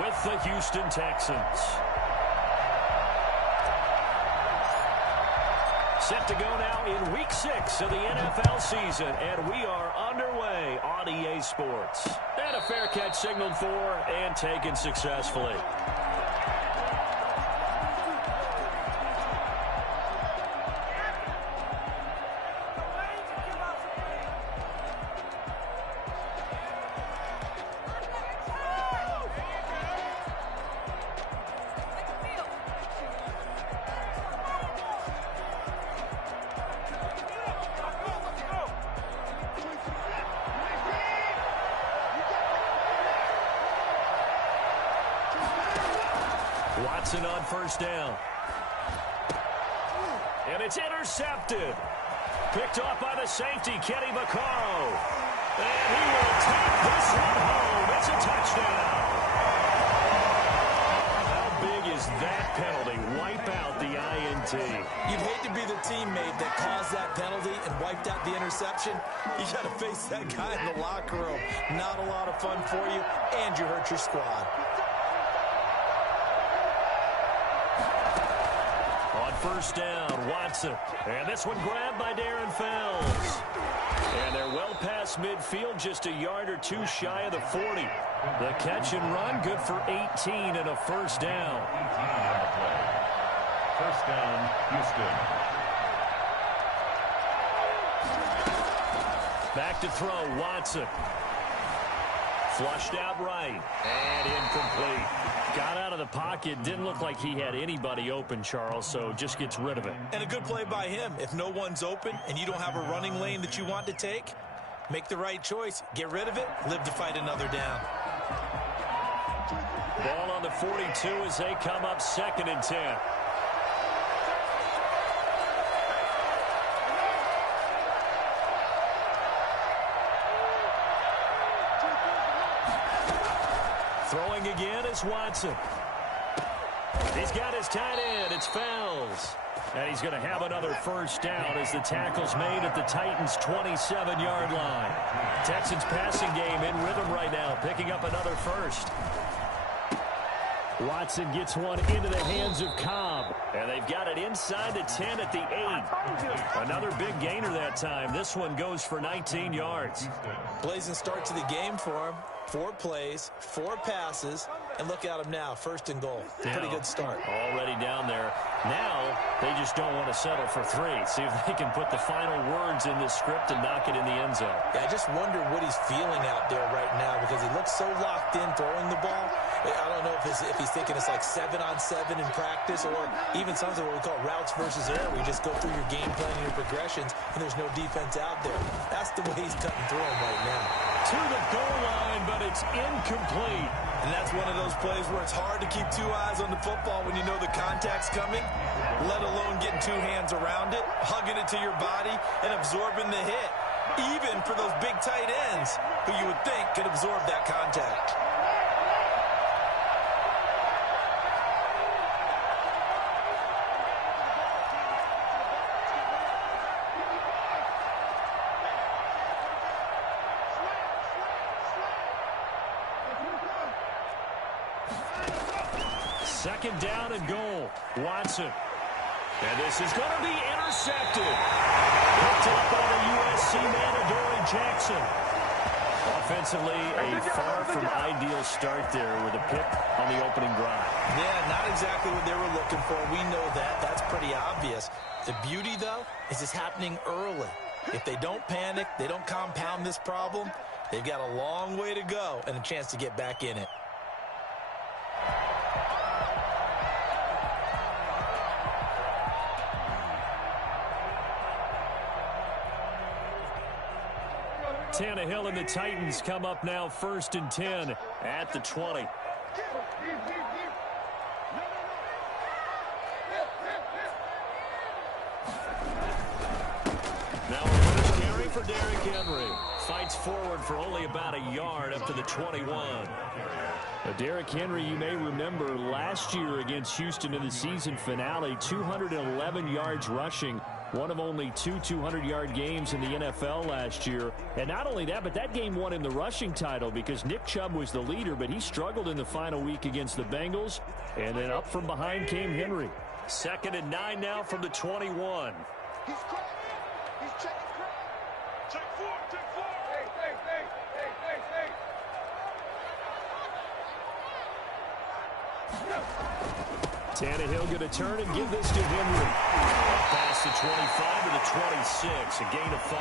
with the Houston Texans. Set to go now in Week 6 of the NFL season, and we are underway on EA Sports. And a fair catch signaled for and taken successfully. Watson on first down. And it's intercepted. Picked off by the safety, Kenny Vaccaro. And he will take this one home. It's a touchdown. How big is that penalty? Wipe out the INT. You'd hate to be the teammate that caused that penalty and wiped out the interception. You got to face that guy in the locker room. Not a lot of fun for you, and you hurt your squad. First down, Watson. And this one grabbed by Darren Fells. And they're well past midfield, just a yard or two shy of the 40. The catch and run, good for 18 and a first down. First down, Houston. Back to throw, Watson. Flushed out right. And incomplete. Got out of the pocket. Didn't look like he had anybody open, Charles, so just gets rid of it. And a good play by him. If no one's open and you don't have a running lane that you want to take, make the right choice. Get rid of it. Live to fight another down. Ball on the 42 as they come up 2nd and 10. Throwing again is Watson. He's got his tight end. It's Fells. And he's going to have another first down as the tackle's made at the Titans' 27-yard line. Texans passing game in rhythm right now, picking up another first. Watson gets one into the hands of Cobb. And they've got it inside the 10 at the 8. Another big gainer that time. This one goes for 19 yards. Blazing start to the game for him. 4 plays, 4 passes, and look at him now, 1st and goal. Pretty good start. Already down there. Now, they just don't want to settle for 3. See if they can put the final words in this script and knock it in the end zone. Yeah, I just wonder what he's feeling out there right now because he looks so locked in throwing the ball. I don't know if he's thinking it's like 7-on-7 in practice or even something what we call routes versus air, where you just go through your game plan and your progressions and there's no defense out there. That's the way he's cutting through them right now. To the goal line, but it's incomplete. And that's one of those plays where it's hard to keep 2 eyes on the football when you know the contact's coming, let alone getting 2 hands around it, hugging it to your body, and absorbing the hit, even for those big tight ends who you would think could absorb that contact. Second down and goal. Watson. And this is going to be intercepted. Picked up by the USC man, Adoree Jackson. Offensively, a far from ideal start there with a pick on the opening drive. Yeah, not exactly what they were looking for. We know that. That's pretty obvious. The beauty, though, is it's happening early. If they don't panic, they don't compound this problem, they've got a long way to go and a chance to get back in it. Tannehill and the Titans come up now 1st and 10 at the 20. Now a first carry for Derrick Henry. Fights forward for only about a yard up to the 21. Derrick Henry, you may remember last year against Houston in the season finale, 211 yards rushing, One of only two 200-yard games in the NFL last year. And not only that, but that game won him the rushing title because Nick Chubb was the leader, but he struggled in the final week against the Bengals. And then up from behind came Henry. 2nd and 9 now from the 21. He's cracked. He's checking crack. Check 4, check 4. Tannehill going to turn and give this to Henry. Past the 25 to the 26, a gain of 5.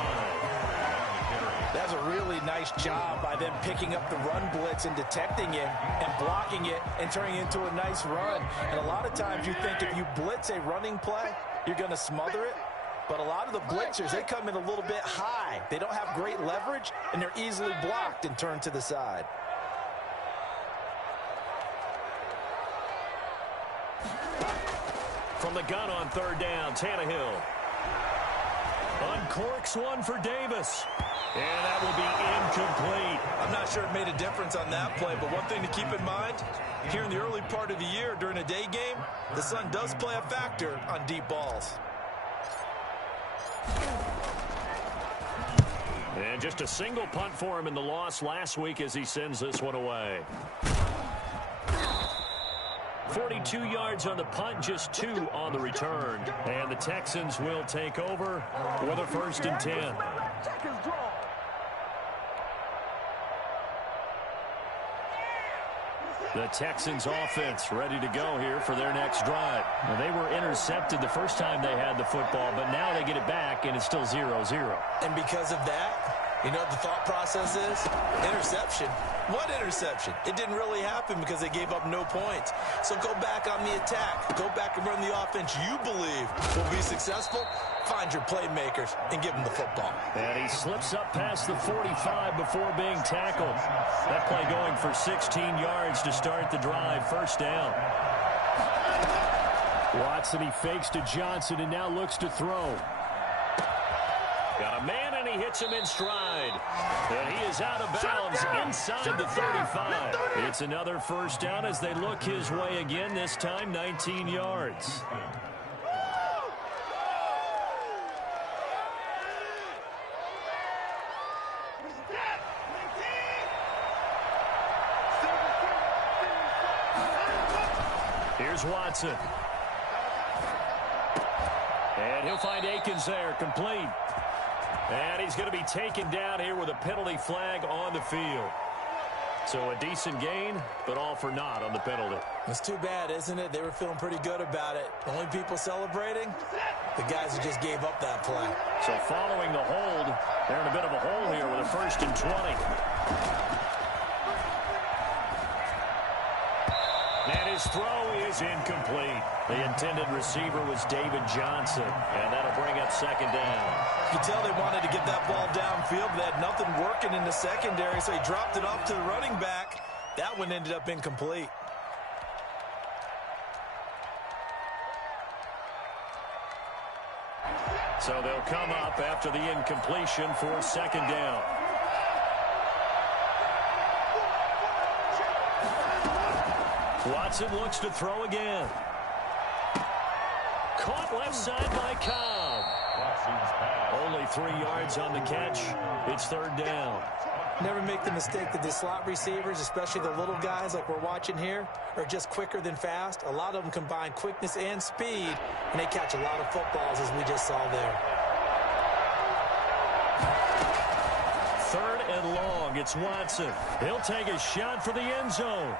That's a really nice job by them picking up the run blitz and detecting it and blocking it and turning it into a nice run. And a lot of times you think if you blitz a running play, you're going to smother it. But a lot of the blitzers, they come in a little bit high. They don't have great leverage, and they're easily blocked and turned to the side. From the gun on 3rd down, Tannehill. Uncorks one for Davis. And that will be incomplete. I'm not sure it made a difference on that play, but one thing to keep in mind, here in the early part of the year during a day game, the sun does play a factor on deep balls. And just a single punt for him in the loss last week as he sends this one away. 42 yards on the punt, just 2 on the return. And the Texans will take over with a 1st and 10. The Texans offense ready to go here for their next drive. Now, they were intercepted the first time they had the football, but now they get it back, and it's still 0-0. And because of that, you know what the thought process is? Interception. What interception? It didn't really happen because they gave up no points. So go back on the attack. Go back and run the offense you believe will be successful. Find your playmakers and give them the football. And he slips up past the 45 before being tackled. That play going for 16 yards to start the drive. 1st down. Watson, he fakes to Johnson and now looks to throw. Got a man, and he hits him in stride. And he is out of bounds inside the 35. It's another 1st down as they look his way again, this time 19 yards. Here's Watson. And he'll find Akins there, complete. And he's going to be taken down here with a penalty flag on the field. So a decent gain, but all for naught on the penalty. It's too bad, isn't it? They were feeling pretty good about it. The only people celebrating, the guys who just gave up that play. So following the hold, they're in a bit of a hole here with a 1st and 20. And his throw is incomplete. The intended receiver was David Johnson, and that'll bring up 2nd down. You can tell they wanted to get that ball downfield, but they had nothing working in the secondary, so he dropped it off to the running back. That one ended up incomplete. So they'll come up after the incompletion for 2nd down. Watson looks to throw again. Caught left side by Cobb. Only 3 yards on the catch. It's 3rd down. Never make the mistake that the slot receivers, especially the little guys like we're watching here, are just quicker than fast. A lot of them combine quickness and speed, and they catch a lot of footballs, as we just saw there. 3rd and long. It's Watson. He'll take a shot for the end zone.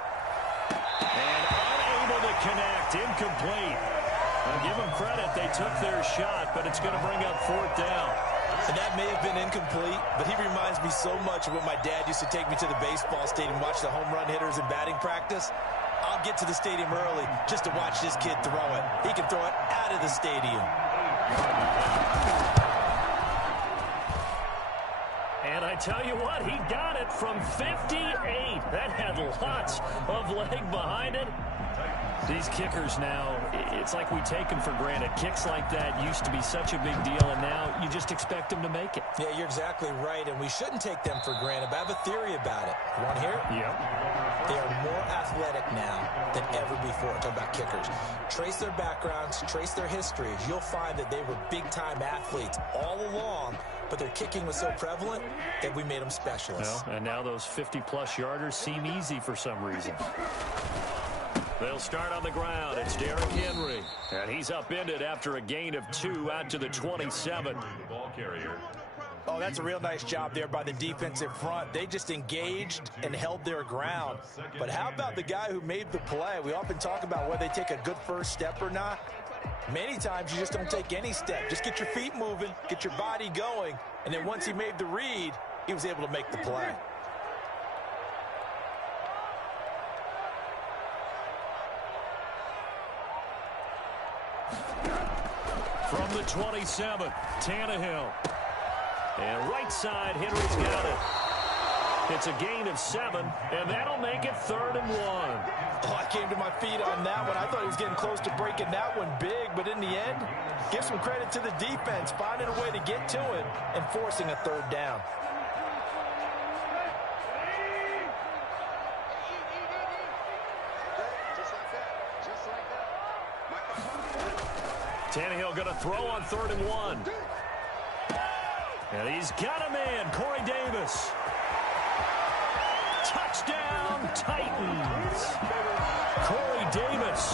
And unable to connect. Incomplete. I'll give them credit. They took their shot, but it's going to bring up 4th down. And that may have been incomplete, but he reminds me so much of when my dad used to take me to the baseball stadium and watch the home run hitters in batting practice. I'll get to the stadium early just to watch this kid throw it. He can throw it out of the stadium. And I tell you what, he got it from 58. That had lots of leg behind it. These kickers now, it's like we take them for granted. Kicks like that used to be such a big deal, and now you just expect them to make it. Yeah, you're exactly right, and we shouldn't take them for granted, but I have a theory about it. You want to hear it? Yep. They are more athletic now than ever before. Talking about kickers. Trace their backgrounds, trace their histories. You'll find that they were big-time athletes all along, but their kicking was so prevalent that we made them specialists. Well, and now those 50-plus yarders seem easy for some reason. They'll start on the ground. It's Derrick Henry. And he's upended after a gain of 2 out to the 27. The ball carrier. Oh, that's a real nice job there by the defensive front. They just engaged and held their ground. But how about the guy who made the play? We often talk about whether they take a good first step or not. Many times you just don't take any step. Just get your feet moving, get your body going, and then once he made the read, he was able to make the play. From the 27, Tannehill. And right side, Henry's got it. It's a gain of 7, and that'll make it 3rd and 1. Oh, I came to my feet on that one. I thought he was getting close to breaking that one big, but in the end, give some credit to the defense, finding a way to get to it and forcing a 3rd down. Tannehill going to throw on 3rd and 1. And he's got a man, Corey Davis. Touchdown, Titans. Corey Davis,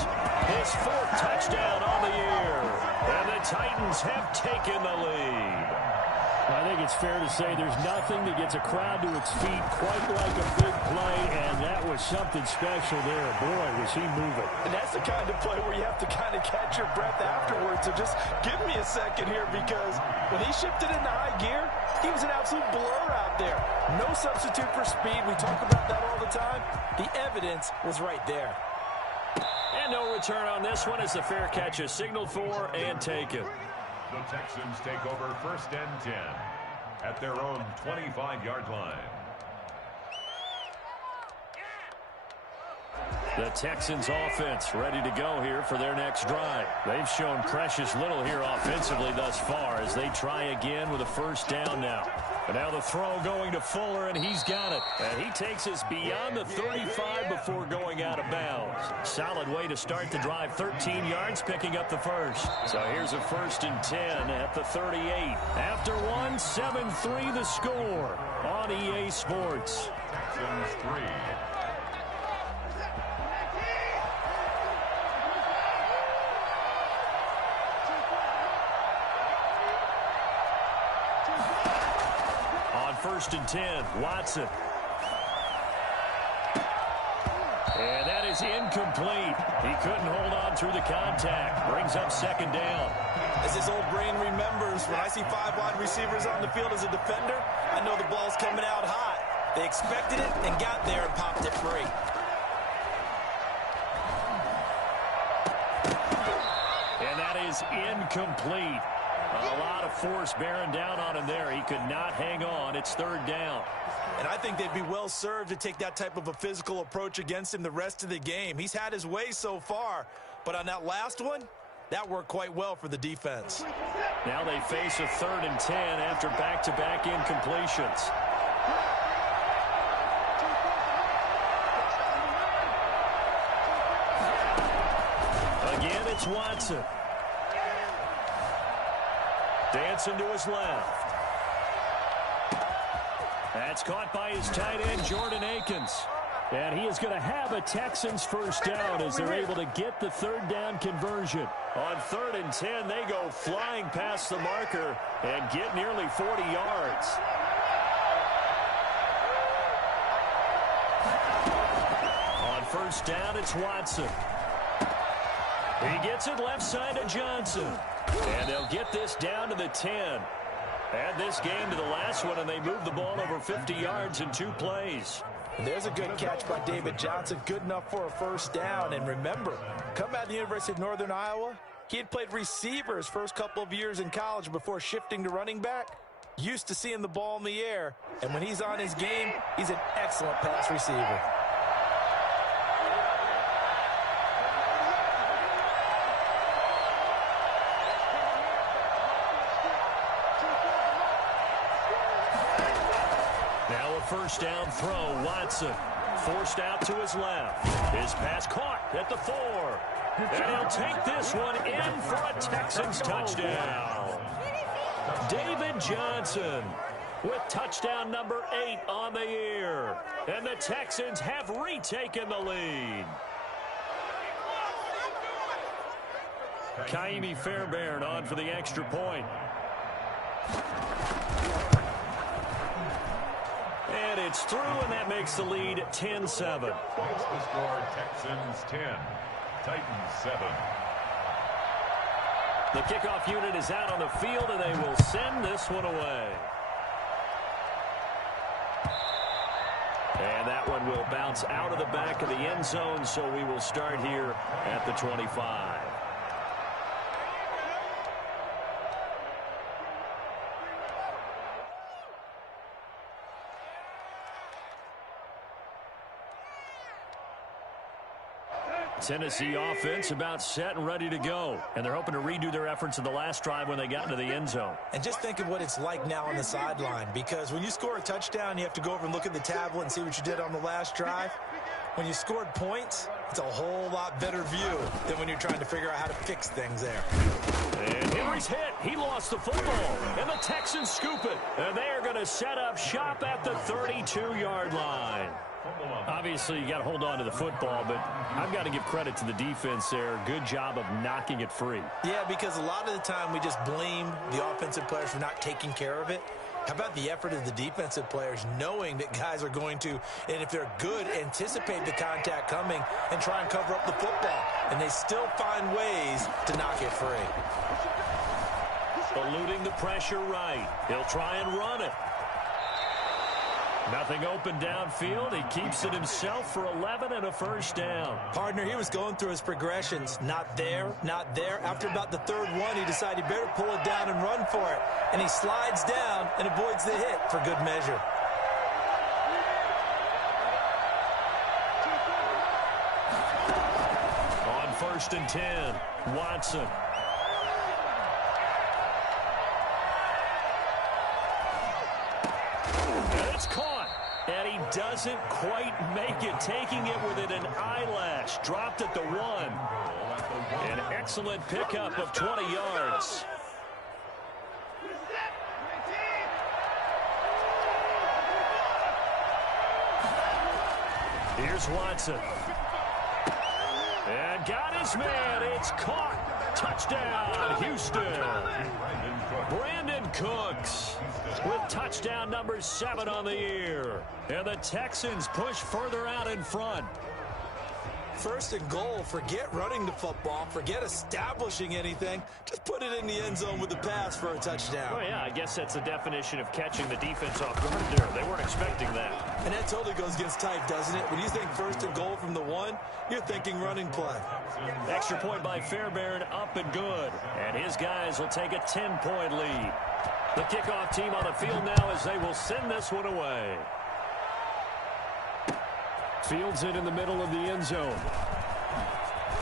his 4th touchdown on the year. And the Titans have taken the lead. I think it's fair to say there's nothing that gets a crowd to its feet quite like a big play, and that was something special there. Boy, was he moving. And that's the kind of play where you have to kind of catch your breath afterwards. So just give me a second here, because when he shifted into high gear, he was an absolute blur out there. No substitute for speed. We talk about that all the time. The evidence was right there. And no return on this one as the fair catch is signaled for and taken. The Texans take over 1st and 10 at their own 25-yard line. The Texans offense ready to go here for their next drive. They've shown precious little here offensively thus far as they try again with a 1st down now. And now the throw going to Fuller, and he's got it. And he takes us beyond the 35 before going out of bounds. Solid way to start the drive. 13 yards, picking up the 1st. So here's a 1st and 10 at the 38. After 1, 7-3 the score on EA Sports. Texans 3. On 1st and 10, Watson. And that is incomplete. He couldn't hold on through the contact. Brings up 2nd down. As his old brain remembers, when I see 5 wide receivers on the field as a defender, I know the ball's coming out hot. They expected it and got there and popped it free. And that is incomplete. A lot of force bearing down on him there. He could not hang on. It's 3rd down. And I think they'd be well served to take that type of a physical approach against him the rest of the game. He's had his way so far, but on that last one, that worked quite well for the defense. Now they face a 3rd and 10 after back-to-back incompletions. Again, it's Watson. Dancing to his left. That's caught by his tight end, Jordan Akins. And he is going to have a Texans 1st down as they're able to get the 3rd down conversion. On 3rd and 10, they go flying past the marker and get nearly 40 yards. On 1st down, it's Watson. He gets it left side to Johnson. And they'll get this down to the 10. Add this game to the last one, and they move the ball over 50 yards in 2 plays. And there's a good catch by David Johnson, good enough for a 1st down. And remember, coming out of the University of Northern Iowa, he had played receiver his first couple of years in college before shifting to running back. Used to seeing the ball in the air, and when he's on his game, he's an excellent pass receiver. Now a 1st down throw, Watson. forced out to his left. His pass caught at the 4. And he'll take this one in for a Texans touchdown. David Johnson with touchdown number 8 on the year. And the Texans have retaken the lead. Kaimi Fairbairn on for the extra point. And it's through, and that makes the lead 10-7. What's the score? Texans 10, Titans 7. The kickoff unit is out on the field, and they will send this one away. And that one will bounce out of the back of the end zone, so we will start here at the 25. Tennessee offense about set and ready to go. And they're hoping to redo their efforts in the last drive when they got into the end zone. And just think of what it's like now on the sideline, because when you score a touchdown, you have to go over and look at the tablet and see what you did on the last drive. When you scored points, it's a whole lot better view than when you're trying to figure out how to fix things there. And Henry's hit. He lost the football. And the Texans scoop it. And they are going to set up shop at the 32-yard line. Obviously, you got to hold on to the football, but I've got to give credit to the defense there. Good job of knocking it free. Yeah, because a lot of the time we just blame the offensive players for not taking care of it. How about the effort of the defensive players knowing that guys are going to, and if they're good, anticipate the contact coming and try and cover up the football. And they still find ways to knock it free. Eluding the pressure right. He'll try and run it. Nothing open downfield. He keeps it himself for 11 and a first down. Partner, he was going through his progressions. Not there, not there. After about the third one, he decided he better pull it down and run for it. And he slides down and avoids the hit for good measure. On 1st and 10, Watson. Caught, and he doesn't quite make it, taking it within an eyelash. Dropped at the 1. An excellent pickup of 20 yards. Here's Watson. And got his man. It's caught. Touchdown, Houston. Brandon Cooks with touchdown number 7 on the year. And the Texans push further out in front. 1st and goal. Forget running the football. Forget establishing anything. Just put it in the end zone with the pass for a touchdown. Oh, yeah, I guess that's the definition of catching the defense off guard there. They weren't expecting that. And that totally goes against type, doesn't it? When you think 1st and goal from the 1, you're thinking running play. Extra point by Fairbairn, up and good. And his guys will take a 10-point lead. The kickoff team on the field now as they will send this one away. Fields it in the middle of the end zone.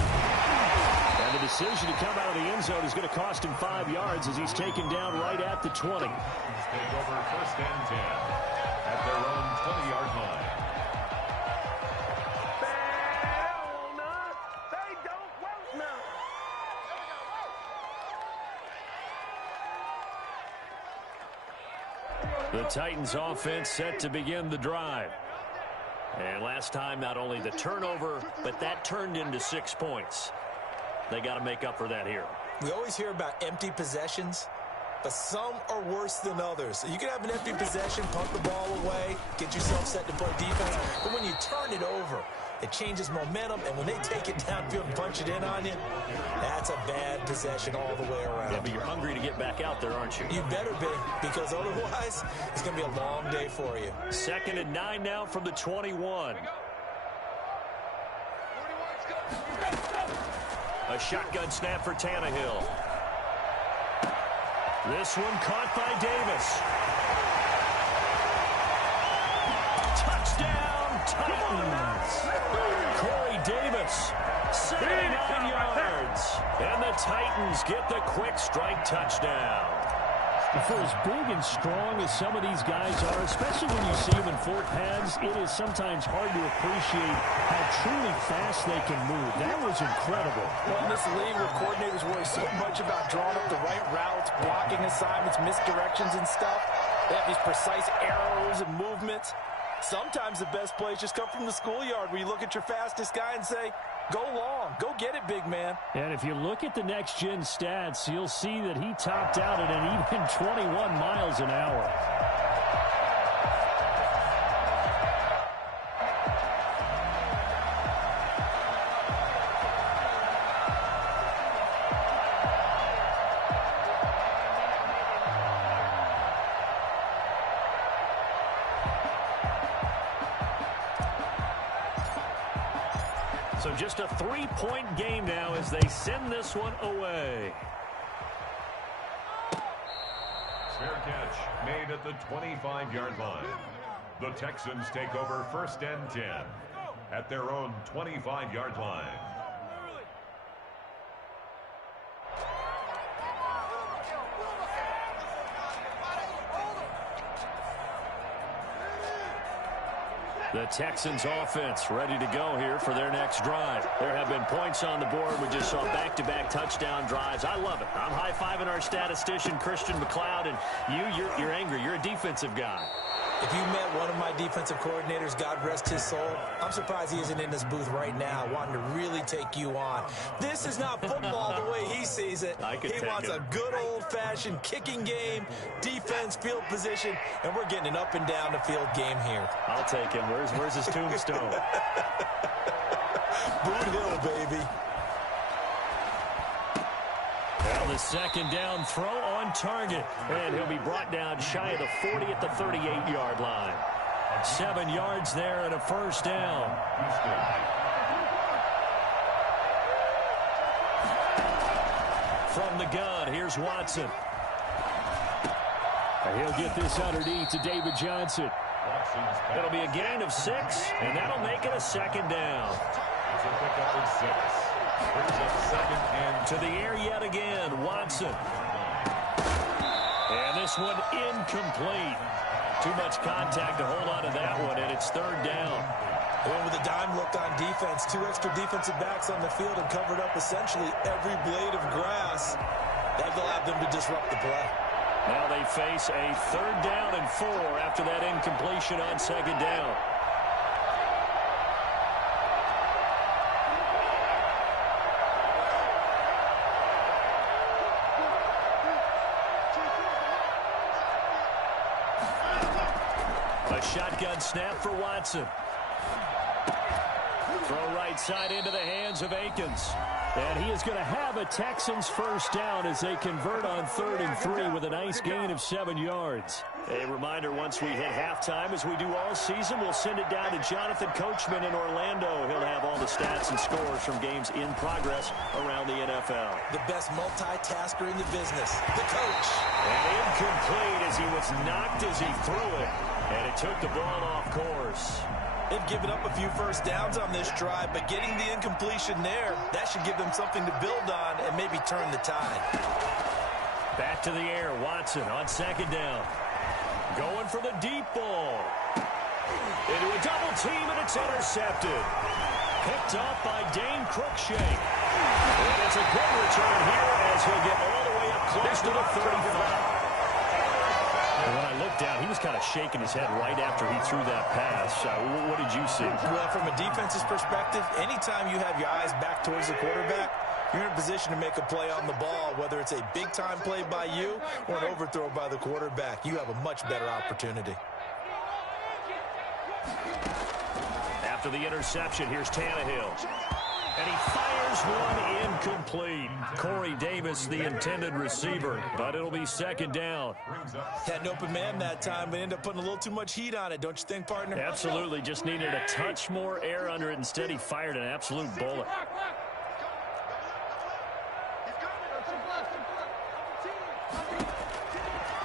And the decision to come out of the end zone is going to cost him 5 yards as he's taken down right at the 20. Take over 1st and 10 at their own 20-yard line. The Titans offense set to begin the drive. And last time, not only the turnover, but that turned into 6 points. They got to make up for that here. We always hear about empty possessions, but some are worse than others. So you can have an empty possession, punt the ball away, get yourself set to play defense. But when you turn it over, it changes momentum, and when they take it downfield and punch it in on you, that's a bad possession all the way around. Yeah, but you're hungry to get back out there, aren't you? You better be, because otherwise, it's going to be a long day for you. 2nd and 9 now from the 21. A shotgun snap for Tannehill. This one caught by Davis. Touchdown, Titans. Corey Davis, 79 yards. And the Titans get the quick strike touchdown. For as big and strong as some of these guys are, especially when you see them in full pads, it is sometimes hard to appreciate how truly fast they can move. That was incredible. Well, in this league where coordinators worry so much about drawing up the right routes, blocking assignments, misdirections and stuff, they have these precise arrows and movements. Sometimes the best plays just come from the schoolyard where you look at your fastest guy and say, go long, go get it, big man. And if you look at the next-gen stats, you'll see that he topped out at an even 21 miles an hour. So just a 3-point game now as they send this one away. Fair catch made at the 25-yard line. The Texans take over 1st and 10 at their own 25-yard line. The Texans offense ready to go here for their next drive. There have been points on the board. We just saw back-to-back touchdown drives. I love it. I'm high-fiving our statistician, Christian McLeod, and you're angry. You're a defensive guy. If you met one of my defensive coordinators, God rest his soul, I'm surprised he isn't in this booth right now wanting to really take you on. This is not football the way he sees it. He wants a good old-fashioned kicking game, defense, field position, and we're getting an up-and-down the field game here. I'll take him. Where's his tombstone? Boot Hill, baby. Well, the second down throw on target. And he'll be brought down shy of the 40 at the 38-yard line. 7 yards there and a first down. From the gun, here's Watson. And he'll get this underneath to David Johnson. It'll be a gain of 6, and that'll make it a second down. It's a pickup of 6. Brings up 2nd and to the air yet again, Watson. And this one incomplete. Too much contact to hold on to that one, and it's 3rd down. Going with a dime look on defense. 2 extra defensive backs on the field and covered up essentially every blade of grass. That allowed them to disrupt the play. Now they face a 3rd down and 4 after that incompletion on 2nd down. A shotgun snap for Watson. Throw right side into the hands of Akins. And he is going to have a Texans first down as they convert on 3rd and 3 with a nice gain of 7 yards. A reminder, once we hit halftime, as we do all season, we'll send it down to Jonathan Coachman in Orlando. He'll have all the stats and scores from games in progress around the NFL. The best multitasker in the business, the coach. And incomplete as he was knocked as he threw it. And it took the ball off course. They've given up a few first downs on this drive, but getting the incompletion there, that should give them something to build on and maybe turn the tide. Back to the air, Watson on 2nd down. Going for the deep ball. Into a double team, and it's intercepted. Picked off by Dane Cruikshank. And it's a good return here as he'll get all the way up close to the 35. And when I looked down, he was kind of shaking his head right after he threw that pass. What did you see? Well, from a defense's perspective, anytime you have your eyes back towards the quarterback, you're in a position to make a play on the ball, whether it's a big-time play by you or an overthrow by the quarterback. You have a much better opportunity. After the interception, here's Tannehill. And he fires one incomplete. Corey Davis, the intended receiver, but it'll be 2nd down. Had an open man that time, but ended up putting a little too much heat on it, don't you think, partner? Absolutely. Just needed a touch more air under it. Instead, he fired an absolute bullet.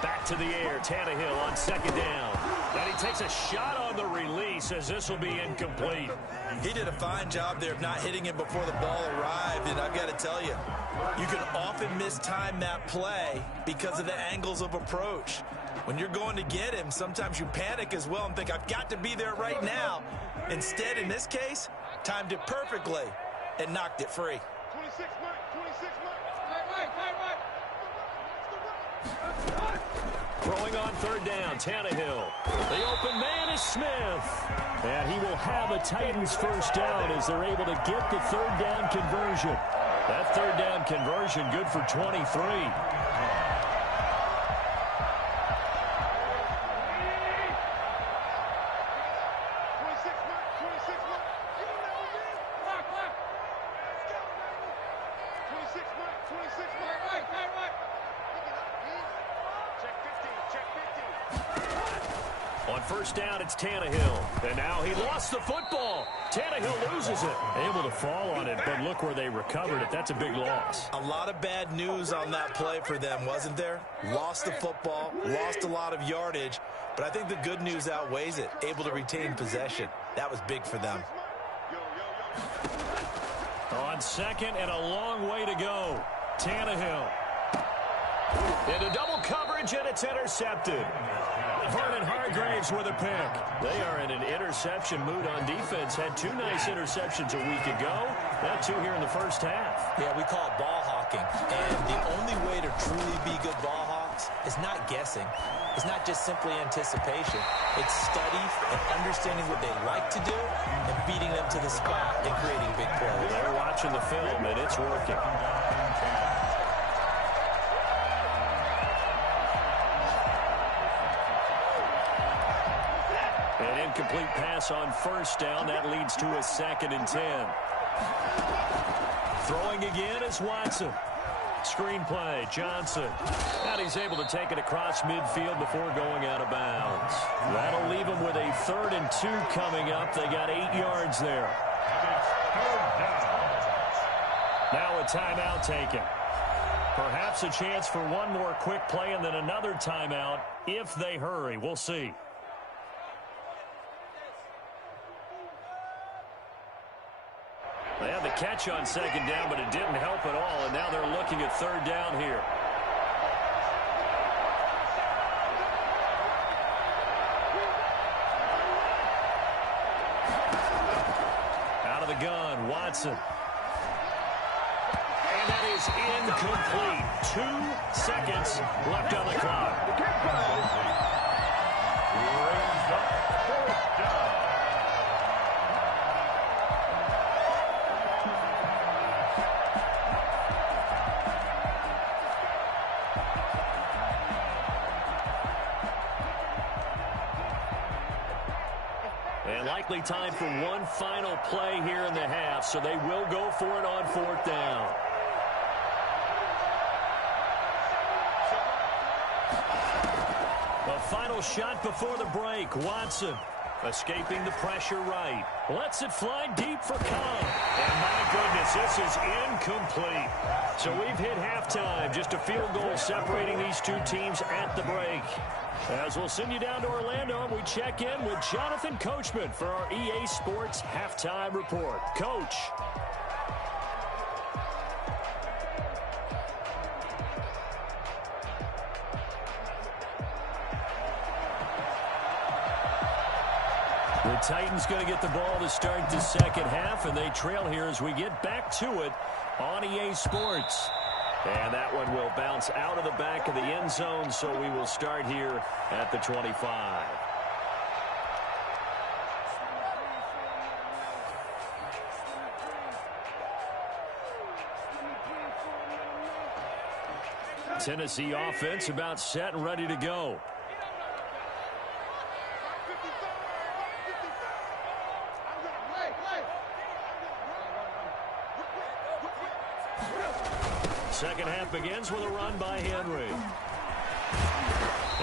Back to the air. Tannehill on second down. And he takes a shot on the release as this will be incomplete. He did a fine job there of not hitting him before the ball arrived, and I've got to tell you, you can often mistime that play because of the angles of approach. When you're going to get him, sometimes you panic as well and think, I've got to be there right now. Instead, in this case, timed it perfectly and knocked it free. 26, Mike. 26, Mike. Throwing on third down, Tannehill. The open man is Smith. And he will have a Titans first down as they're able to get the third down conversion. That third down conversion good for 23. On first down, it's Tannehill. And now he lost the football. Tannehill loses it. Able to fall on it, but look where they recovered it. That's a big loss. A lot of bad news on that play for them, wasn't there? Lost the football, lost a lot of yardage, but I think the good news outweighs it. Able to retain possession. That was big for them. On second and a long way to go. Tannehill. Into double coverage, and it's intercepted. Vernon Hargraves with a pick. They are in an interception mood on defense. Had two nice interceptions a week ago. Had two here in the first half. Yeah, we call it ball hawking. And the only way to truly be good ball hawks is not guessing. It's not just simply anticipation. It's study and understanding what they like to do and beating them to the spot and creating big plays. They're watching the film, and it's working. An incomplete pass on first down. That leads to a 2nd and 10. Throwing again is Watson. Screenplay, Johnson. And he's able to take it across midfield before going out of bounds. That'll leave him with a 3rd and 2 coming up. They got 8 yards there. Now a timeout taken. Perhaps a chance for one more quick play and then another timeout if they hurry. We'll see. They had the catch on second down, but it didn't help at all, and now they're looking at third down here. Out of the gun, Watson. And that is incomplete. 2 seconds left on the clock. And likely time for one final play here in the half, so they will go for it on 4th down. The final shot before the break. Watson escaping the pressure right. Lets it fly deep for Cobb. And my goodness, this is incomplete. So we've hit halftime. Just a field goal separating these two teams at the break. As we'll send you down to Orlando, we check in with Jonathan Coachman for our EA Sports Halftime Report. Coach. The Titans going to get the ball to start the second half, and they trail here as we get back to it on EA Sports. And that one will bounce out of the back of the end zone, so we will start here at the 25. Tennessee offense about set and ready to go. Second half begins with a run by Henry.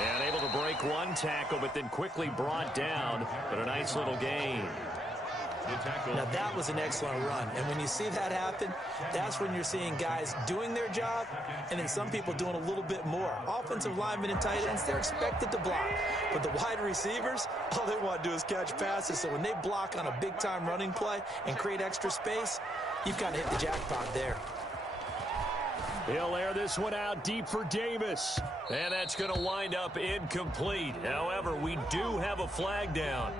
And able to break one tackle, but then quickly brought down. But a nice little gain. Now, that was an excellent run. And when you see that happen, that's when you're seeing guys doing their job and then some people doing a little bit more. Offensive linemen and tight ends, they're expected to block. But the wide receivers, all they want to do is catch passes. So when they block on a big-time running play and create extra space, you've got to hit the jackpot there. He'll air this one out deep for Davis. And that's going to wind up incomplete. However, we do have a flag down.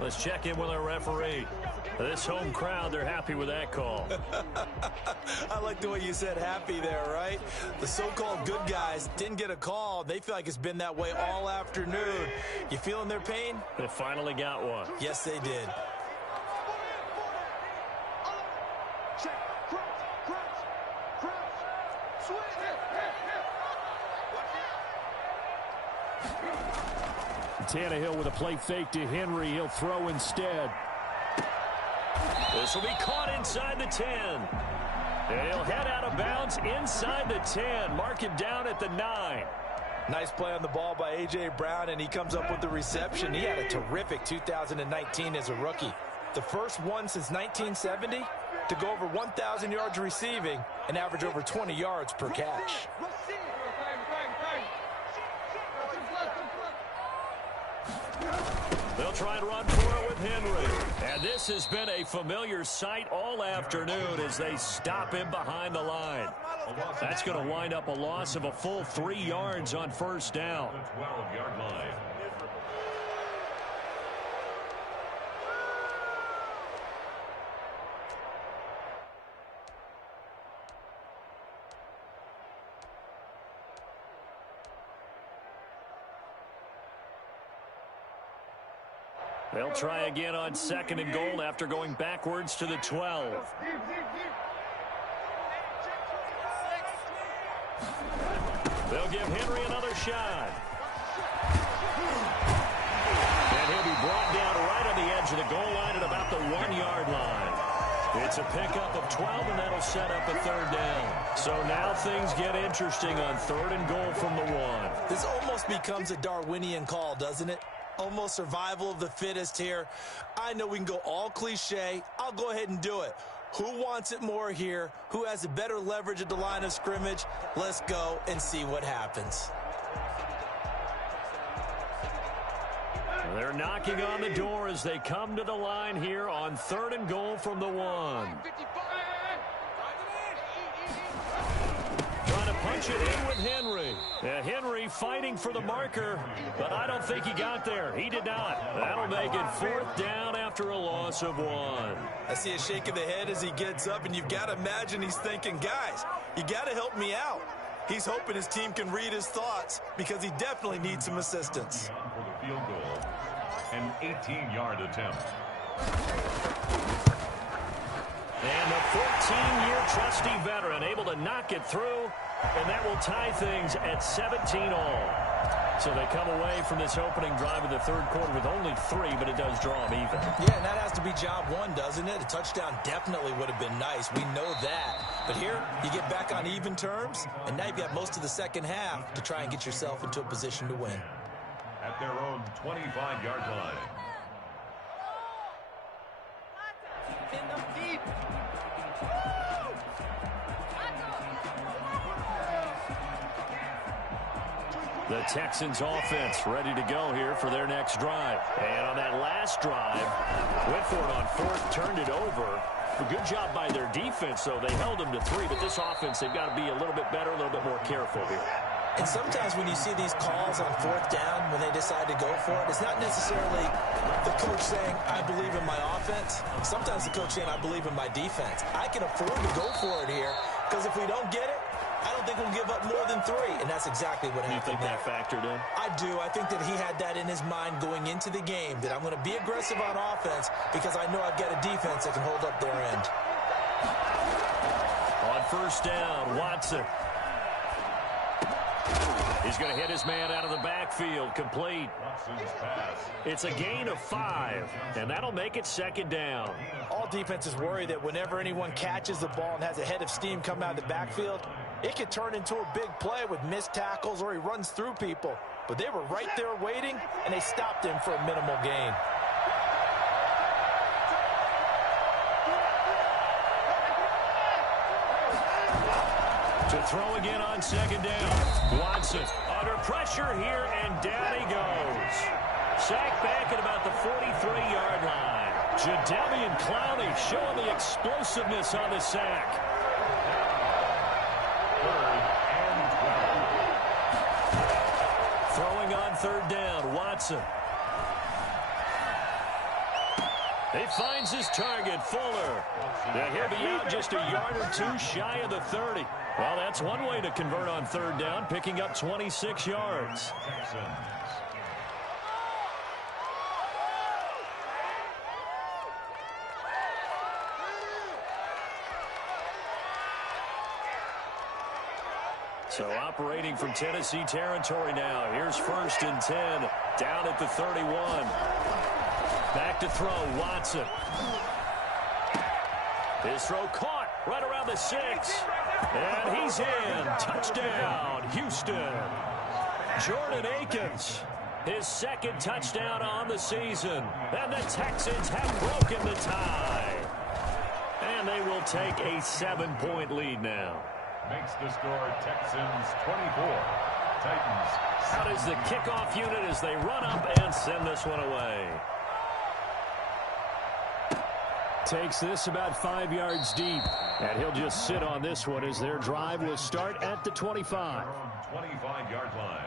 Let's check in with our referee. This home crowd, they're happy with that call. I like the way you said happy there, right? The so-called good guys didn't get a call. They feel like it's been that way all afternoon. You feeling their pain? They finally got one. Yes, they did. Tannehill with a play fake to Henry. He'll throw instead. This will be caught inside the 10. And he'll head out of bounds inside the 10. Mark him down at the 9. Nice play on the ball by A.J. Brown, and he comes up with the reception. He had a terrific 2019 as a rookie. The first one since 1970 to go over 1,000 yards receiving and average over 20 yards per catch. They'll try and run for it with Henry. And this has been a familiar sight all afternoon as they stop him behind the line. That's going to wind up a loss of a full 3 yards on first down. 12-yard line. They'll try again on 2nd and goal after going backwards to the 12. They'll give Henry another shot. And he'll be brought down right on the edge of the goal line at about the 1-yard line. It's a pickup of 12, and that'll set up a 3rd down. So now things get interesting on 3rd and goal from the 1. This almost becomes a Darwinian call, doesn't it? Almost survival of the fittest here. I know we can go all cliche. I'll go ahead and do it. Who wants it more here? Who has a better leverage at the line of scrimmage? Let's go and see what happens. They're knocking on the door as they come to the line here on 3rd and goal from the 1. Trying to punch it in with Henry. Henry fighting for the marker, but I don't think he got there. He did not. That'll make it 4th down after a loss of 1. I see a shake of the head as he gets up, and you've got to imagine he's thinking, guys, you got to help me out. He's hoping his team can read his thoughts because he definitely needs some assistance. For the field goal, an 18-yard attempt. And the 14-year trusty veteran able to knock it through, and that will tie things at 17-all. So they come away from this opening drive in the 3rd quarter with only 3, but it does draw them even. Yeah, and that has to be job 1, doesn't it? A touchdown definitely would have been nice. We know that. But here, you get back on even terms, and now you've got most of the second half to try and get yourself into a position to win. At their own 25-yard line. The Texans offense ready to go here for their next drive. And on that last drive, went for it on 4th, turned it over. A good job by their defense, though. They held them to 3, but this offense, they've got to be a little bit better, a little bit more careful here. And sometimes when you see these calls on 4th down, when they decide to go for it, it's not necessarily the coach saying, I believe in my offense. Sometimes the coach saying, I believe in my defense. I can afford to go for it here, because if we don't get it, I don't think we'll give up more than 3, and that's exactly what happened. You think that factored in? I do. I think that he had that in his mind going into the game, that I'm going to be aggressive on offense because I know I've got a defense that can hold up their end. On 1st down, Watson. He's going to hit his man out of the backfield, complete. It's a gain of 5, and that'll make it 2nd down. All defenses worry that whenever anyone catches the ball and has a head of steam come out of the backfield, it could turn into a big play with missed tackles or he runs through people. But they were right there waiting, and they stopped him for a minimal gain. To throw again on second down. Watson under pressure here, and down he goes. Sacked back at about the 43-yard line. Jadeveon Clowney showing the explosiveness on the sack. 3rd and 12. Throwing on third down, Watson. He finds his target, Fuller. Now he'll be out just a yard or two shy of the 30. Well, that's one way to convert on third down, picking up 26 yards. Texans. So operating from Tennessee territory now. Here's 1st and 10, down at the 31. Back to throw, Watson. His throw caught right around the 6. And he's in. Touchdown, Houston. Jordan Akins, his 2nd touchdown on the season. And the Texans have broken the tie. And they will take a 7-point lead now. Makes the score Texans 24. Titans. Out is the kickoff unit as they run up and send this one away. Takes this about 5 yards deep. And he'll just sit on this one as their drive will start at the 25. 25-yard line.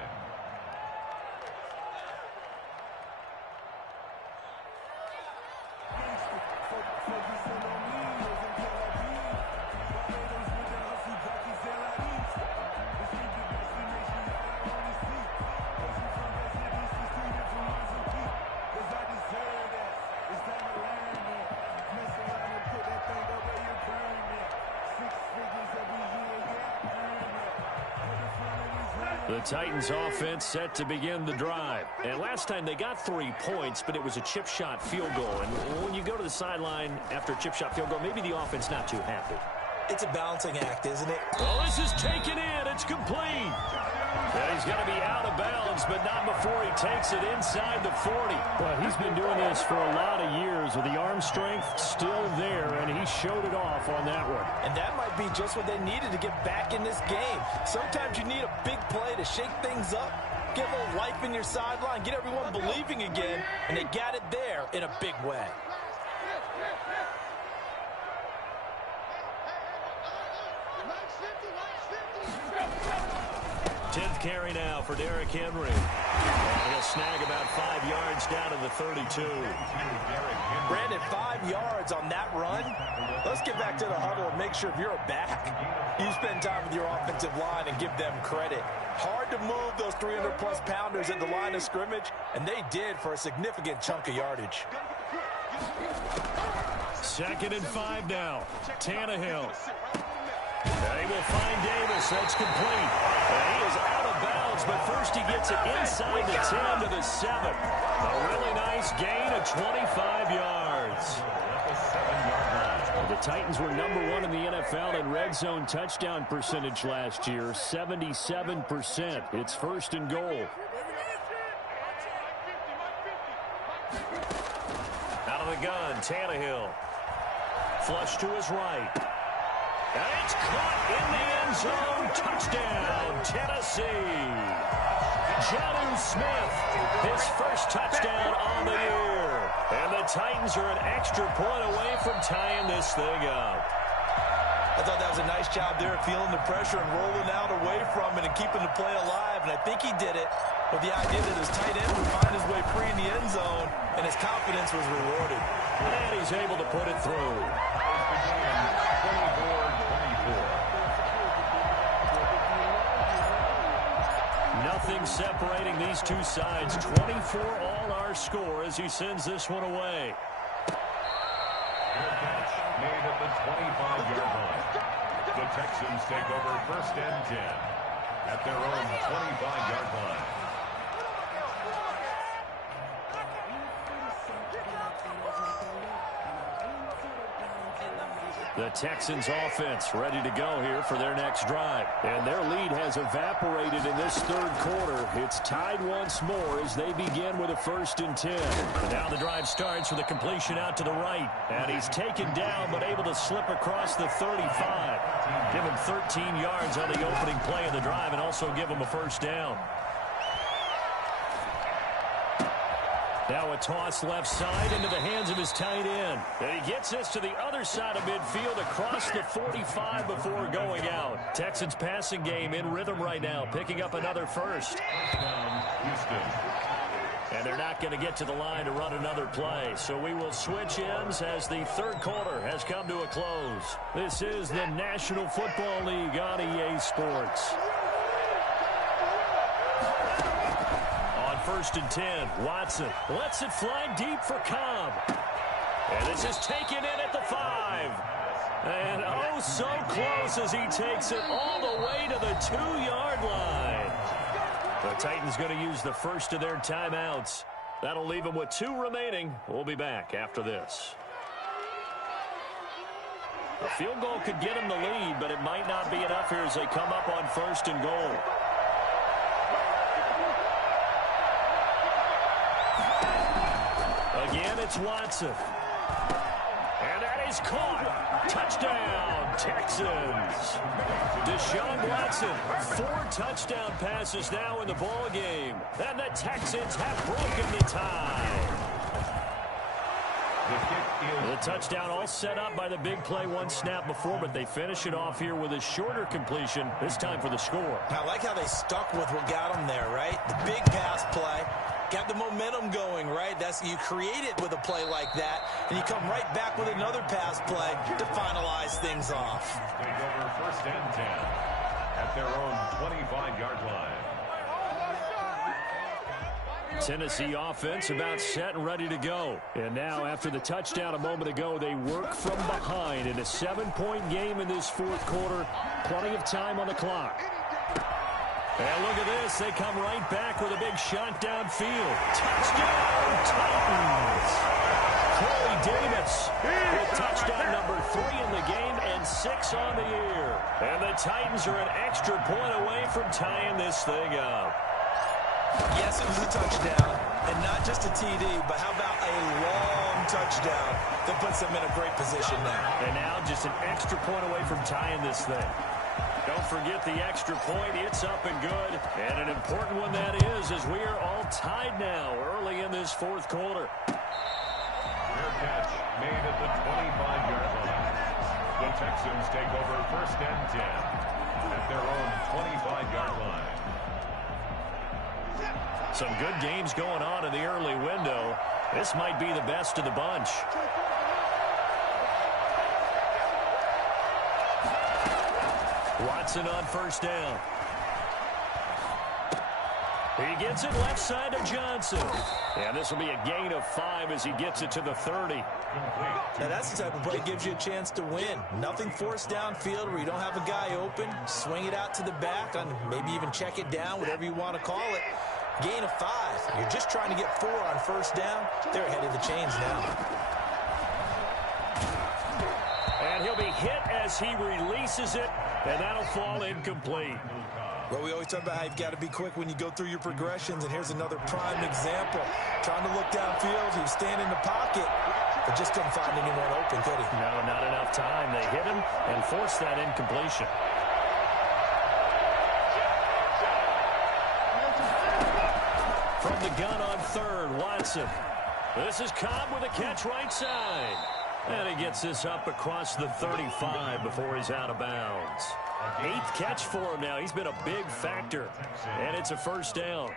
The Titans offense set to begin the drive. And last time they got 3 points, but it was a chip shot field goal. And when you go to the sideline after a chip shot field goal, maybe the offense not too happy. It's a balancing act, isn't it? Well, this is taken in. It's complete. And he's going to be out of bounds, but not before he takes it inside the 40. Well, he's been doing this for a lot of years with the arm strength still there, and he showed it off on that one. And that might be just what they needed to get back in this game. Sometimes you need a big play to shake things up, get a little life in your sideline, get everyone believing again, and they got it there in a big way. 10th carry now for Derrick Henry. And he'll snag about 5 yards down to the 32. Brandon, 5 yards on that run. Let's get back to the huddle and make sure if you're a back, you spend time with your offensive line and give them credit. Hard to move those 300-plus pounders at the line of scrimmage, and they did for a significant chunk of yardage. 2nd and 5 now. Tannehill. And he will find Davis. That's complete. And he is out of bounds, but first he gets it inside the 10 to the 7. A really nice gain of 25 yards. The Titans were #1 in the NFL in red zone touchdown percentage last year, 77%. It's 1st and goal. Out of the gun, Tannehill. Flush to his right. And it's caught in the end zone. Touchdown, Tennessee. Jonnu Smith, his first touchdown on the year. And the Titans are an extra point away from tying this thing up. I thought that was a nice job there, feeling the pressure and rolling out away from it and keeping the play alive. And I think he did it with the idea that his tight end would find his way free in the end zone, and his confidence was rewarded. And he's able to put it through. Nothing separating these two sides. 24 all our score as he sends this one away. Fair catch made at the 25-yard line. The Texans take over 1st and 10 at their own 25-yard line. The Texans offense ready to go here for their next drive. And their lead has evaporated in this third quarter. It's tied once more as they begin with a 1st and 10. And now the drive starts with a completion out to the right. And he's taken down but able to slip across the 35. Give him 13 yards on the opening play of the drive and also give him a 1st down. Now a toss left side into the hands of his tight end. And he gets this to the other side of midfield across the 45 before going out. Texans passing game in rhythm right now, picking up another 1st. And they're not going to get to the line to run another play. So we will switch ends as the third quarter has come to a close. This is the National Football League on EA Sports. 1st and 10. Watson lets it fly deep for Cobb. And this is taken in at the 5. And oh, so close as he takes it all the way to the 2-yard line. The Titans going to use the first of their timeouts. That'll leave them with 2 remaining. We'll be back after this. A field goal could get them the lead, but it might not be enough here as they come up on 1st and goal. Again, it's Watson. And that is caught. Touchdown, Texans. Deshaun Watson, 4 touchdown passes now in the ball game. And the Texans have broken the tie. The touchdown all set up by the big play 1 snap before, but they finish it off here with a shorter completion, this time for the score. I like how they stuck with what got them there, right? The big pass play. Got the momentum going, right? You create it with a play like that, and you come right back with another pass play to finalize things off. Take over 1st and 10 at their own 25-yard line. Tennessee offense about set and ready to go. And now, after the touchdown a moment ago, they work from behind in a 7-point game in this 4th quarter. Plenty of time on the clock. And look at this. They come right back with a big shot downfield. Touchdown, Titans. Corey Davis with touchdown number 3 in the game and 6 on the year. And the Titans are an extra point away from tying this thing up. Yes, it was a touchdown, and not just a TD, but how about a long touchdown that puts them in a great position now. And now just an extra point away from tying this thing. Don't forget the extra point. It's up and good. And an important one that is, as we are all tied now early in this 4th quarter. Fair catch made at the 25-yard line. The Texans take over 1st and 10 at their own 25-yard line. Some good games going on in the early window. This might be the best of the bunch. Watson on 1st down. He gets it left side to Johnson. And this will be a gain of 5 as he gets it to the 30. Now that's the type of play that gives you a chance to win. Nothing forced downfield where you don't have a guy open. Swing it out to the back, and maybe even check it down, whatever you want to call it. Gain of 5. You're just trying to get 4 on 1st down. They're ahead of the chains now. And he'll be hit as he releases it, and that'll fall incomplete. Well, we always talk about how you've got to be quick when you go through your progressions, and here's another prime example. Trying to look downfield, he was standing in the pocket, but just couldn't find anyone open, could he? No, not enough time. They hit him and forced that incompletion. From the gun on 3rd, Watson. This is Cobb with a catch right side. And he gets this up across the 35 before he's out of bounds. 8th catch for him now. He's been a big factor. And it's a 1st down.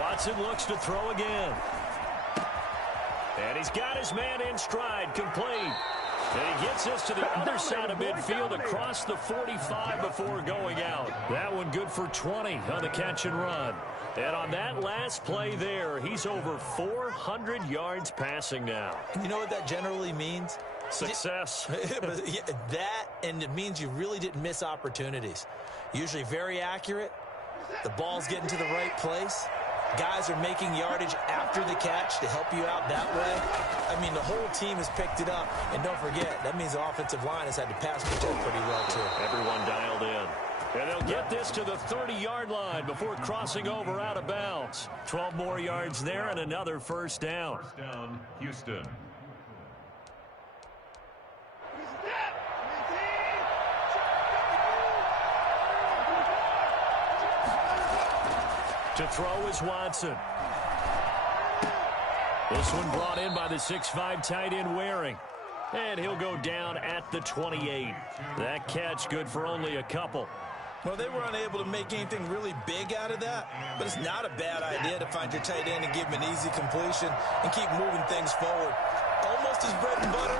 Watson looks to throw again. And he's got his man in stride, complete. And he gets this to the other side of midfield across the 45 before going out. That one good for 20 on the catch and run. And on that last play there, he's over 400 yards passing now. You know what that generally means? Success. But yeah, that, and it means you really didn't miss opportunities. Usually very accurate. The ball's getting to the right place. Guys are making yardage after the catch to help you out that way. I mean, the whole team has picked it up. And don't forget, that means the offensive line has had to pass protect pretty well, too. Everyone dialed in. And they'll get this to the 30-yard line before crossing over out of bounds. 12 more yards there and another first down. First down, Houston. To throw is Watson. This one brought in by the 6'5" tight end Waring. And he'll go down at the 28. That catch good for only a couple. Well, they were unable to make anything really big out of that, but it's not a bad idea to find your tight end and give him an easy completion and keep moving things forward. Almost his bread and butter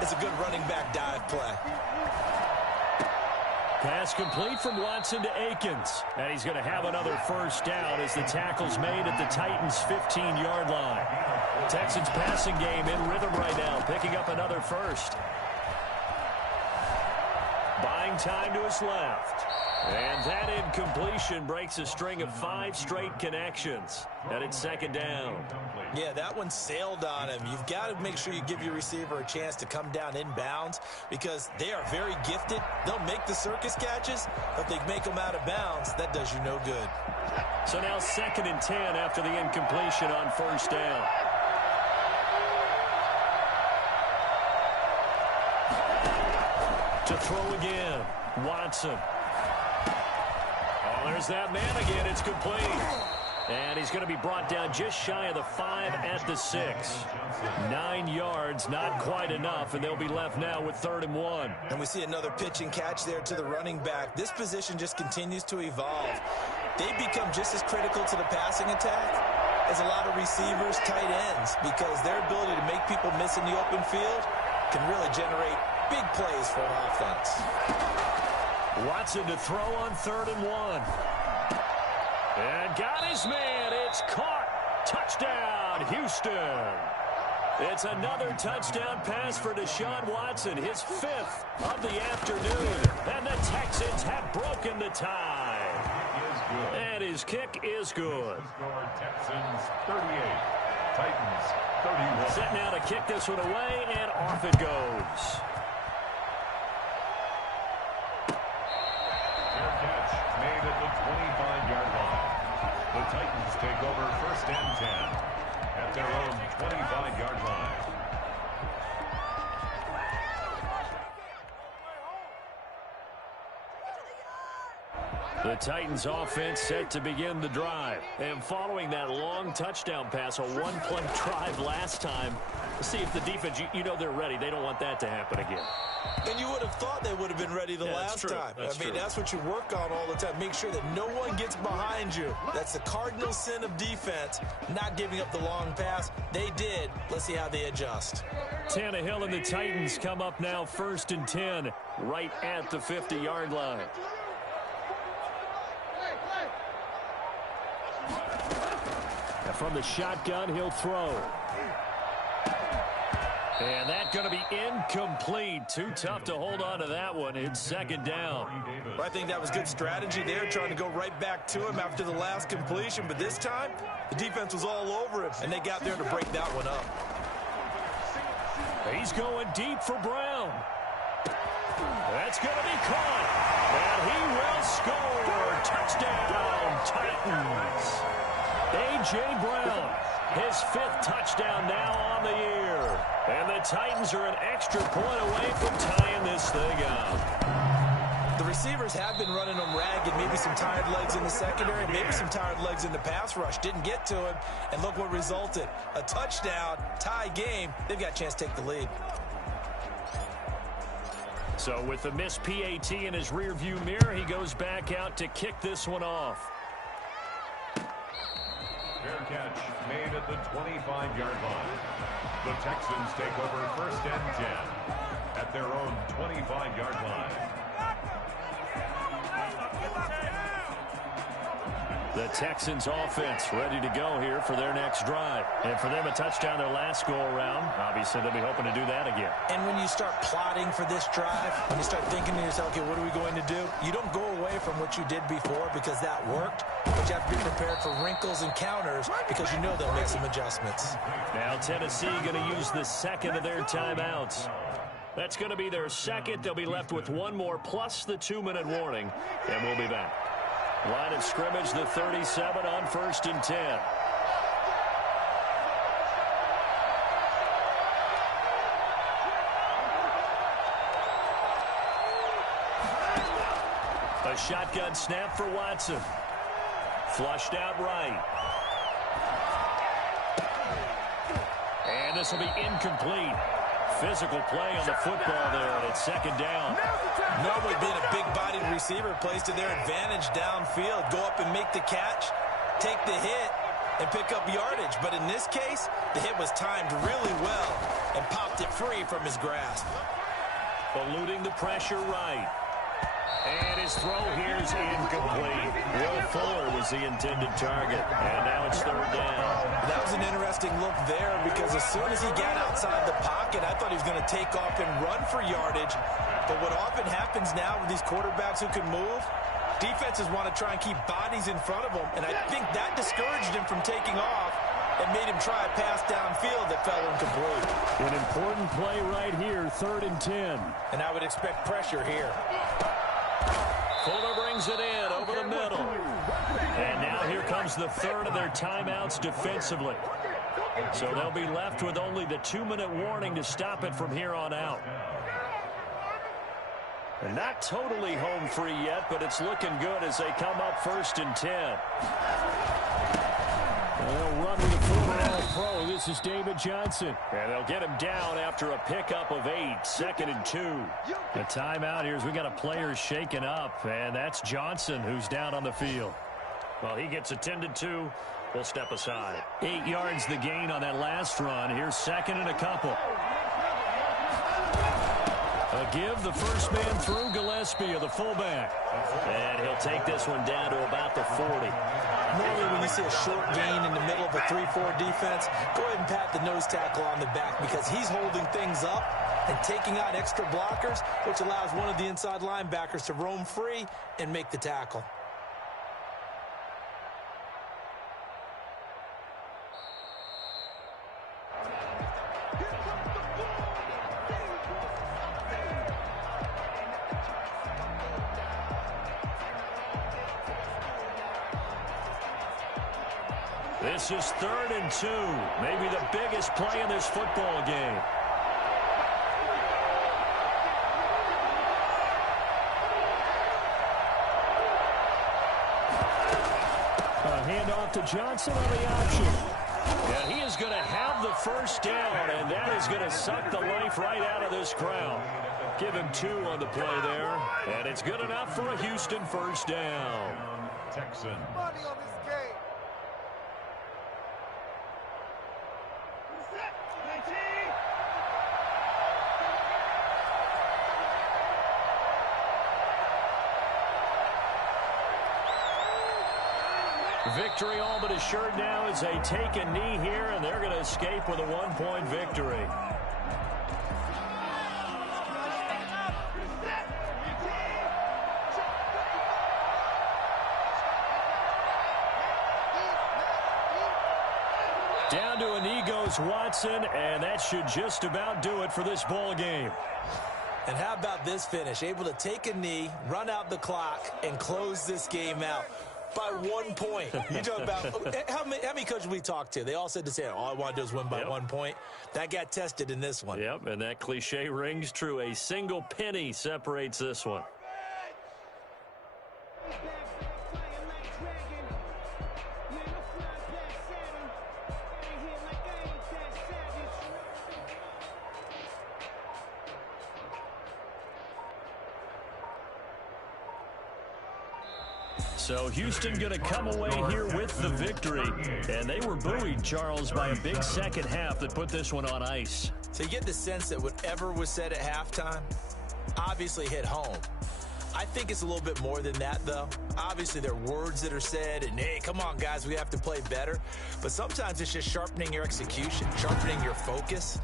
is a good running back dive play. Pass complete from Watson to Akins. And he's going to have another first down as the tackle's made at the Titans' 15-yard line. Texans passing game in rhythm right now, picking up another first. Buying time to his left. And that incompletion breaks a string of 5 straight connections. And it's second down. Yeah, that one sailed on him. You've got to make sure you give your receiver a chance to come down inbounds because they are very gifted. They'll make the circus catches, but if they make them out of bounds, that does you no good. So now 2nd and 10 after the incompletion on first down. To throw again, Watson. Oh, there's that man again. It's complete. And he's going to be brought down just shy of the 5 at the 6. 9 yards, not quite enough, and they'll be left now with 3rd and 1. And we see another pitch and catch there to the running back. This position just continues to evolve. They become just as critical to the passing attack as a lot of receivers, tight ends, because their ability to make people miss in the open field can really generate big plays for an offense. Watson to throw on 3rd and 1. And got his man. It's caught. Touchdown, Houston. It's another touchdown pass for Deshaun Watson, his 5th of the afternoon. And the Texans have broken the tie. And his kick is good. Texans 38, Titans 31. Set now to kick this one away, and off it goes. Fair catch made at the 25-yard line. The Titans take over 1st and 10 at their own 25-yard line. The Titans offense set to begin the drive. And following that long touchdown pass, a one-play drive last time, let's see if the defense, you know they're ready. They don't want that to happen again. And you would have thought they would have been ready the last time. That's what you work on all the time. Make sure that no one gets behind you. That's the cardinal sin of defense, not giving up the long pass. They did. Let's see how they adjust. Tannehill and the Titans come up now 1st and 10, right at the 50-yard line. Now from the shotgun, he'll throw. And that's going to be incomplete. Too tough to hold on to that one. It's 2nd down. Well, I think that was good strategy there, trying to go right back to him after the last completion. But this time, the defense was all over him, and they got there to break that one up. He's going deep for Brown. That's going to be caught. And he will score. Touchdown, Titans. A.J. Brown, his 5th touchdown now on the year. And the Titans are an extra point away from tying this thing up. The receivers have been running them ragged. Maybe some tired legs in the secondary, maybe some tired legs in the pass rush. Didn't get to him, and look what resulted. A touchdown, tie game. They've got a chance to take the lead. So with the missed PAT in his rearview mirror, he goes back out to kick this one off. Fair catch made at the 25-yard line. The Texans take over 1st and 10 at their own 25-yard line. The Texans offense ready to go here for their next drive. And for them, a touchdown their last go-around. Obviously, they'll be hoping to do that again. And when you start plotting for this drive, when you start thinking to yourself, okay, what are we going to do? You don't go away from what you did before because that worked, but you have to be prepared for wrinkles and counters because you know they'll make some adjustments. Now Tennessee going to use the second of their timeouts. That's going to be their second. They'll be left with one more plus the 2-minute warning, and we'll be back. Line of scrimmage, the 37 on 1st and 10. A shotgun snap for Watson. Flushed out right. And this will be incomplete. Physical play on the football there, and it's second down. Normally being a big-bodied receiver plays to their advantage downfield. Go up and make the catch, take the hit, and pick up yardage. But in this case, the hit was timed really well and popped it free from his grasp. Eluding the pressure right. And his throw here is incomplete. Will Fuller was the intended target. And now it's third down. That was an interesting look there because as soon as he got outside the pocket, I thought he was going to take off and run for yardage. But what often happens now with these quarterbacks who can move, defenses want to try and keep bodies in front of them. And I think that discouraged him from taking off and made him try a pass downfield that fell incomplete. An important play right here, 3rd and 10. And I would expect pressure here. Fuller brings it in over the middle. And now here comes the third of their timeouts defensively. So they'll be left with only the 2-minute warning to stop it from here on out. And not totally home free yet, but it's looking good as they come up 1st and 10. They'll run with a former All-Pro. This is David Johnson. And they'll get him down after a pickup of 8. 2nd and 2. The timeout here is we got a player shaken up, and that's Johnson who's down on the field. Well, he gets attended to. We'll step aside. 8 yards the gain on that last run. Here's 2nd and a couple. A give, the first man through, Gillespie of the fullback. And he'll take this one down to about the 40. Normally when you see a short gain in the middle of a 3-4 defense, go ahead and pat the nose tackle on the back because he's holding things up and taking out extra blockers, which allows one of the inside linebackers to roam free and make the tackle. This is 3rd and 2. Maybe the biggest play in this football game. A handoff to Johnson on the option. Yeah, he is going to have the first down, and that is going to suck the life right out of this crowd. Give him 2 on the play there, and it's good enough for a Houston first down. Texans. Money on this game. Victory all but assured now as they take a knee here, and they're going to escape with a 1-point victory. Down to a knee goes Watson, and that should just about do it for this ball game. And how about this finish? Able to take a knee, run out the clock, and close this game out. By 1 point. You talk about how many coaches we talked to? They all said the same. All I want to do is win by 1 point. That got tested in this one. Yep, and that cliche rings true. A single penny separates this one. So Houston going to come away here with the victory. And they were buoyed, Charles, by a big second half that put this one on ice. So you get the sense that whatever was said at halftime obviously hit home. I think it's a little bit more than that, though. Obviously, there are words that are said, and, hey, come on, guys, we have to play better. But sometimes it's just sharpening your execution, sharpening your focus,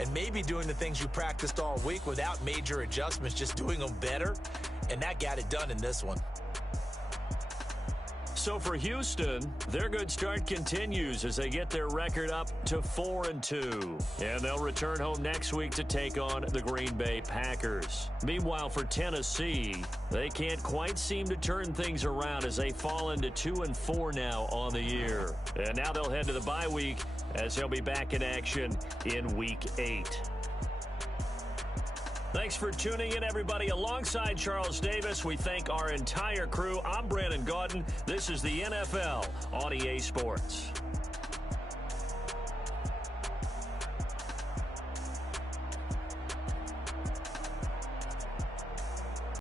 and maybe doing the things you practiced all week without major adjustments, just doing them better. And that got it done in this one. So for Houston, their good start continues as they get their record up to 4-2. And they'll return home next week to take on the Green Bay Packers. Meanwhile, for Tennessee, they can't quite seem to turn things around as they fall into 2-4 now on the year. And now they'll head to the bye week as they'll be back in action in Week 8. Thanks for tuning in, everybody. Alongside Charles Davis, we thank our entire crew. I'm Brandon Gaudin. This is the NFL on EA Sports.